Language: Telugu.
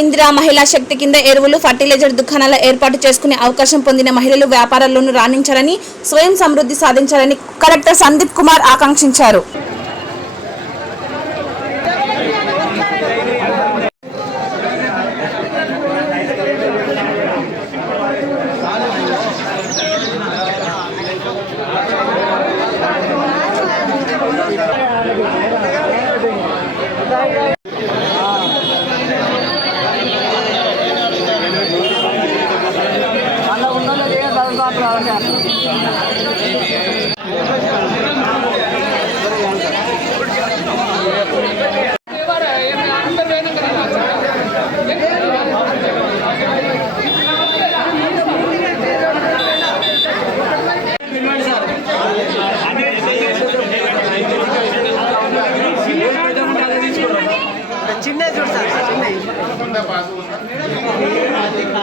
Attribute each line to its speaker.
Speaker 1: ఇందిరా మహిళా శక్తి కింద ఎరువులు ఫర్టిలైజర్ దుకాణాల ఏర్పాటు చేసుకునే అవకాశం పొందిన మహిళలు వ్యాపారాల్లోనూ రాణించాలని స్వయం సమృద్ధి సాధించాలని కలెక్టర్ సందీప్ కుమార్ ఆకాంక్షించారు.
Speaker 2: చిన్న చూడు సార్ చిన్న